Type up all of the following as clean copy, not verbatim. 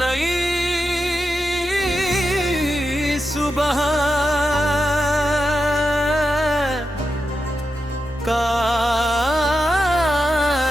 नई सुबह का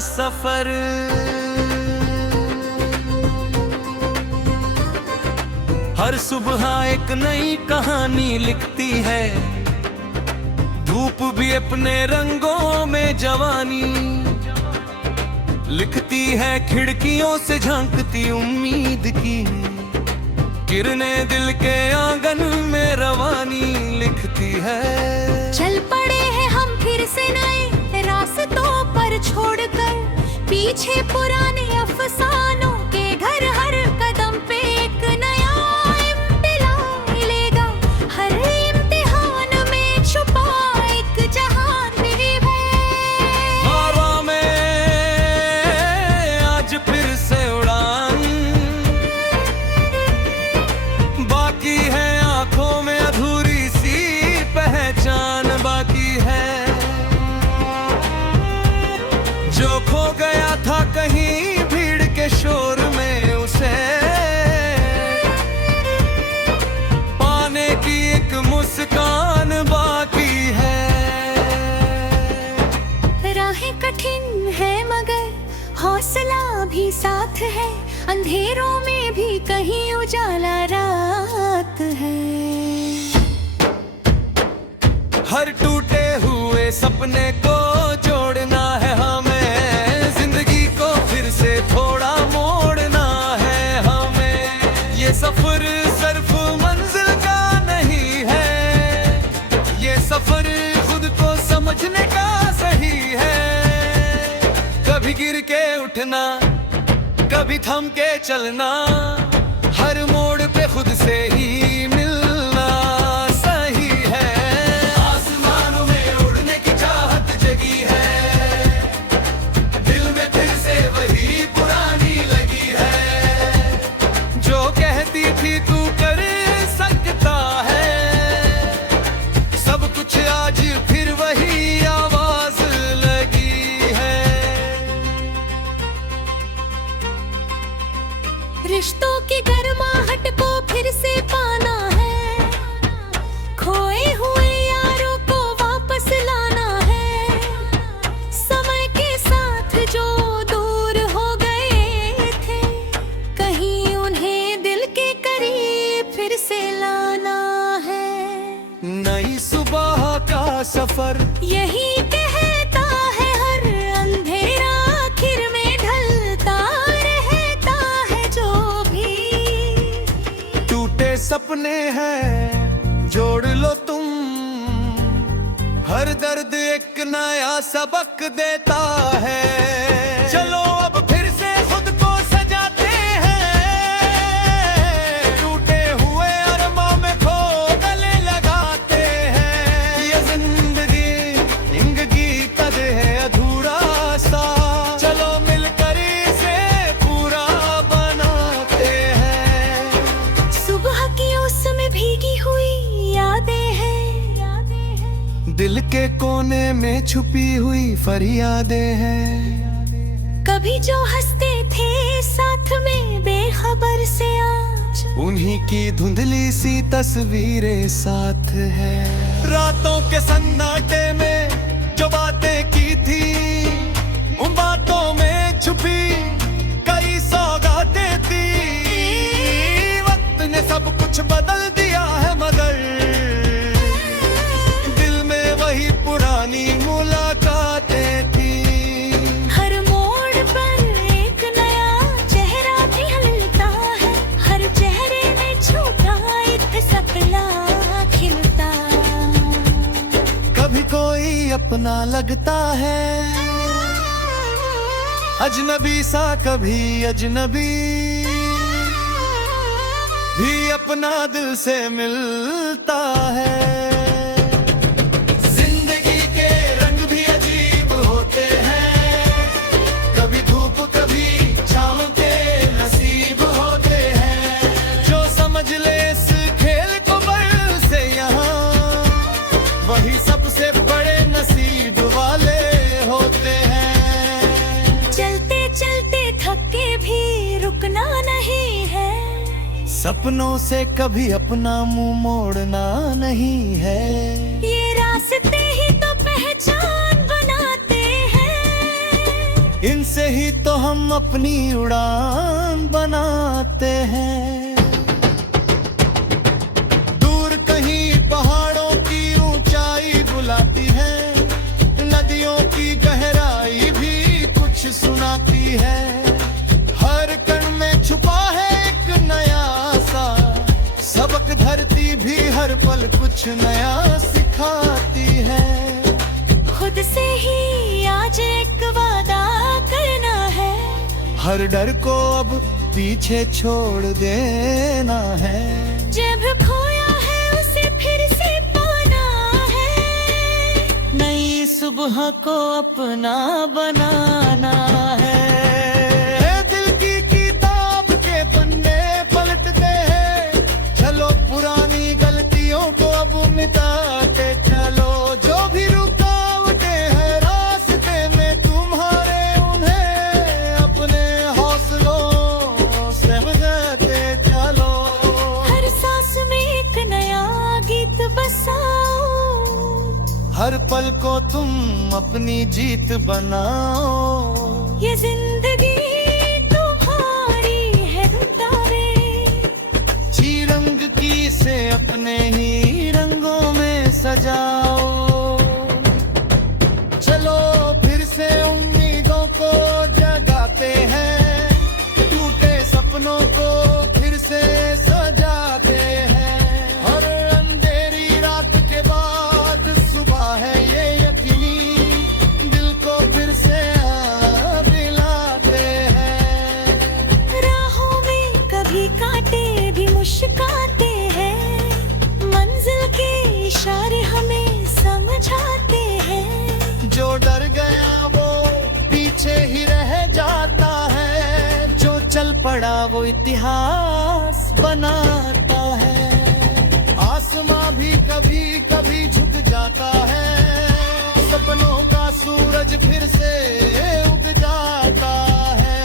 सफर। हर सुबह एक नई कहानी लिखती है, धूप भी अपने रंगों में जवानी लिखती है। खिड़कियों से झांकती उम्मीद की किरणें दिल के आंगन में रवानी लिखती है। चल पड़े हैं हम फिर से नए रास्तों पर छोड़कर, पीछे पुराने अफसानों के घर। हर कदम पे एक नया इम्तिहान मिलेगा, हर इम्तिहान में छुपा एक जहान भी है। हवा में आज फिर से उड़ान, बाकी है आंखों में अधूरी सी पहचान बाकी है। जो खो गया था कहीं भीड़ के शोर में, उसे पाने की एक मुस्कान बाकी है। राहें कठिन है मगर हौसला भी साथ है, अंधेरों में भी कहीं उजाला रात है। हर टूटे हुए सपने को जोड़ना है हमें, जिंदगी को फिर से थोड़ा मोड़ना है हमें। ये सफर सिर्फ मंजिल का नहीं है, ये सफर खुद को समझने का सही है। कभी गिर के उठना, कभी थम के चलना, हर मोड़ पे खुद से ही मिलना सही है। आसमानों में उड़ने की चाहत जगी है, दिल में फिर से वही पुरानी लगी है। जो कहती थी तू कर सकता है, सब कुछ आज फिर वही आवाज लगी है। रिश्तों की गर्माहट को फिर से पाना है, खोए हुए यारों को वापस लाना है। समय के साथ जो दूर हो गए थे, कहीं उन्हें दिल के करीब फिर से लाना है। नई सुबह का सफर यही कहता है, हर अंधेरा आखिर में ढलता रहता है। जो भी टूटे सपने हैं जोड़ लो तुम, हर दर्द एक नया सबक देता है। चलो अब फिर से खुद को सजाते हैं, टूटे हुए अरमां में खो गले लगाते हैं। ये जिंदगी कद है अधूरा सा, चलो मिलकर इसे पूरा बनाते हैं। सुबह की उस में भीगी हुई यादें हैं, दिल के कोने में छुपी हुई फरियादें हैं। कभी जो हंसते थे साथ में बेखबर से, आज उन्हीं की धुंधली सी तस्वीरें साथ है। रातों के सन्नाटे में जो बातें की थी, उन बातों में छुपी कई सौगातें थी। वक्त ने सब कुछ बदल दिया है, मगर दिल में वही पुरानी मुलाकातें थी। हर मोड़ पर एक नया चेहरा भी हलता है, हर चेहरे में छोटा एक सपना खिलता। कभी कोई अपना लगता है अजनबी सा, कभी अजनबी भी अपना दिल से मिलता है। जिंदगी के रंग भी अजीब होते हैं, कभी धूप कभी छाँव के नसीब होते हैं। जो समझ ले इस खेल को बल से यहाँ, वही सबसे बड़े नसीब वाले होते हैं। चलते चलते थके भी रुकना नहीं है, सपनों से कभी अपना मुंह मोड़ना नहीं है। ये रास्ते ही तो पहचान बनाते हैं, इनसे ही तो हम अपनी उड़ान बनाते हैं। दूर कहीं पहाड़ों की ऊंचाई बुलाती है, नदियों की गहराई भी कुछ सुनाती है। हर कण में छुपा है एक नया सा सबक, धरती भी हर पल कुछ नया सिखाती है। खुद से ही आज एक वादा करना है, हर डर को अब पीछे छोड़ देना है। जब खोया है उसे फिर से पाना है, नई सुबह को अपना बनाना है। दिल की किताब के पन्ने पलटते हैं, चलो पुरानी गलतियों को अब मिटाते चलो। जो भी रुकावटें हैं रास्ते में तुम्हारे, उन्हें अपने हौसलों से भगाते चलो। हर सांस में एक नया गीत बसाओ, हर पल को तुम अपनी जीत बनाओ। ये जिंदगी तुम्हारी है तारे, जी रंग की से अपने ही रंगों में सजाओ। चलो फिर से उम्मीदों को जगाते हैं, टूटे सपनों को फिर से सजाते हैं। हर अंधेरी रात के बाद सुबह है ये यकीनी, दिल को फिर से याद दिलाते हैं। राहों में कभी कांटे भी मुस्कुराते हैं, मंजिल के इशारे हमें समझाते हैं। जो डर गया वो पीछे ही रह जाता है, जो चल पड़ा वो इतिहास बनाता है। आसमां भी कभी कभी झुक जाता है, सपनों का सूरज फिर से उग जाता है।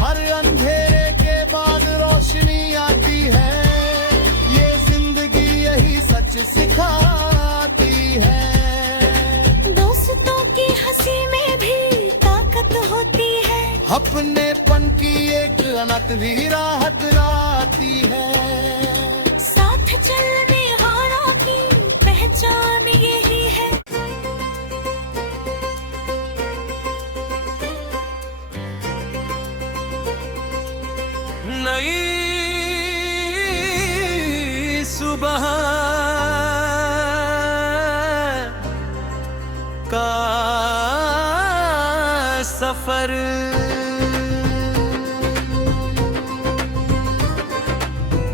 हर अंधेरे के बाद रोशनी आती है, ये जिंदगी यही सच सिखाती है। दोस्तों की हंसी में भी ताकत होती है, अपनेपन की एक अनत भी राहत लाती है। साथ चलने हारों की पहचान यही है। नई सुबह का सफर,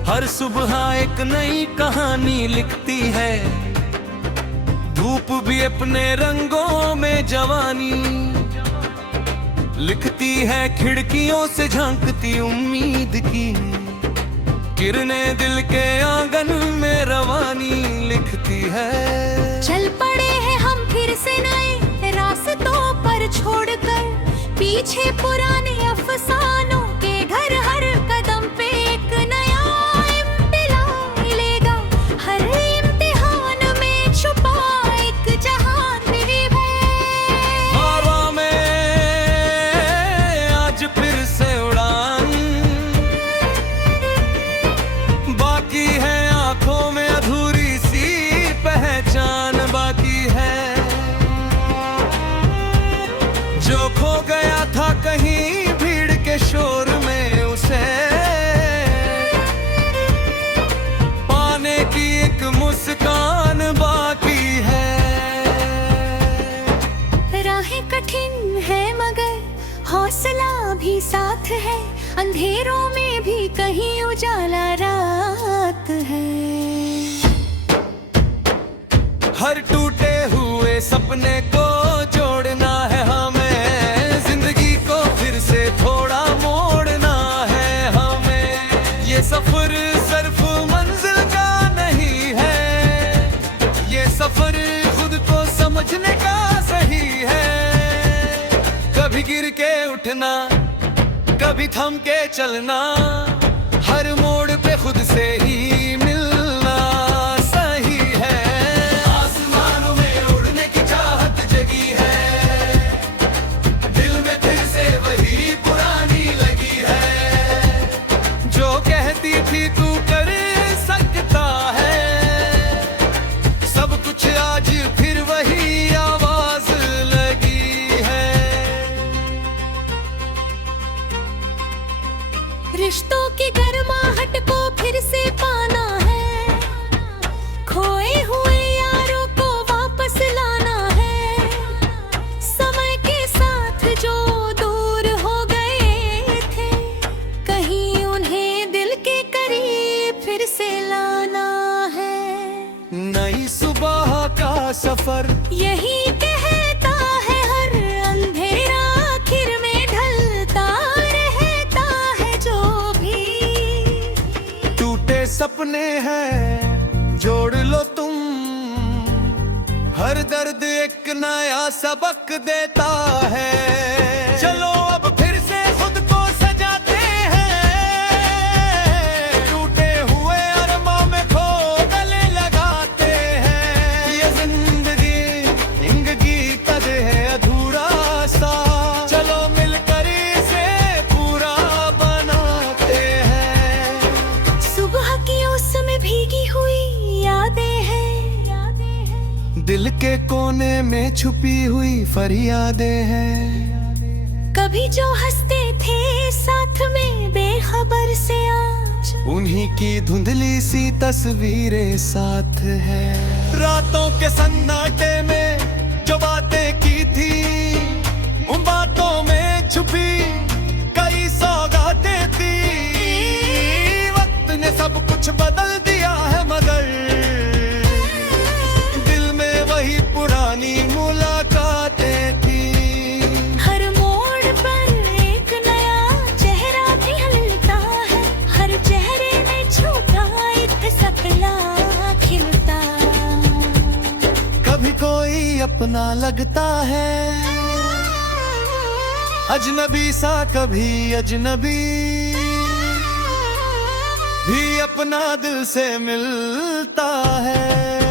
हर सुबह एक नई कहानी लिखती है। धूप भी अपने रंगों में जवानी लिखती है, खिड़कियों से झांकती उम्मीद की किरणें दिल के आंगन में रवानी लिखती है। चल पड़े हैं हम फिर से नए रास्तों पर, छोड़कर पीछे पुराने अफसानों के घर। हर कदम पे एक नया इम्तिहान मिलेगा, हर इम्तिहान में छुपा एक जहान भी है। हवा में आज फिर से उड़ान बाकी है, आंखों में अधूरी सी पहचान बाकी है। जो खो गया था कहीं भीड़ के शोर में, उसे पाने की एक मुस्कान बाकी है। राहें कठिन है मगर हौसला भी साथ है, अंधेरों में भी कहीं उजाला रात है। हर टूटे हुए सपने को जोड़ना है हमें, जिंदगी को फिर से थोड़ा मोड़ना है हमें। ये सफर सिर्फ मंजिल का नहीं है, ये सफर खुद को समझने का सही है। कभी गिर के उठना, कभी थम के चलना, हर मोड़ खुद से ही मिलना सही है। आसमानों में उड़ने की चाहत जगी है, दिल में फिर से वही पुरानी लगी है। जो कहती थी तू कर सकता है, सब कुछ आज फिर वही आवाज लगी है। रिश्तों की गर्माहट को फिर से पाना है, खोए हुए यारों को वापस लाना है। समय के साथ जो दूर हो गए थे, कहीं उन्हें दिल के करीब फिर से लाना है। नई सुबह का सफर यही कहता है, हर अंधेरा आखिर में ढलता रहता है। जो भी टूटे सपने हैं जोड़ लो तुम, हर दर्द एक नया सबक देता है। चलो अब फिर से खुद को सजाते हैं, टूटे हुए अरमां में खो गले लगाते हैं। ये जिंदगी कद है अधूरा सा, चलो मिलकर इसे पूरा बनाते हैं। सुबह की उस में भीगी हुई यादें हैं, दिल के कोने में छुपी हुई फरियादें हैं। कभी जो हंसते थे साथ में बेखबर से, आज उन्हीं की धुंधली सी तस्वीरें साथ है। रातों के सन्नाटे में जो बातें की थी, उन बातों में छुपी कई सौगातें थी। वक्त ने सब कुछ बदल दिया है, मगर दिल में वही पुरानी मुलाकातें थी। हर मोड़ पर एक नया चेहरा भी हलता है, हर चेहरे में छोटा एक सपना खिलता। कभी कोई अपना लगता है अजनबी सा, कभी अजनबी भी अपना दिल से मिलता है।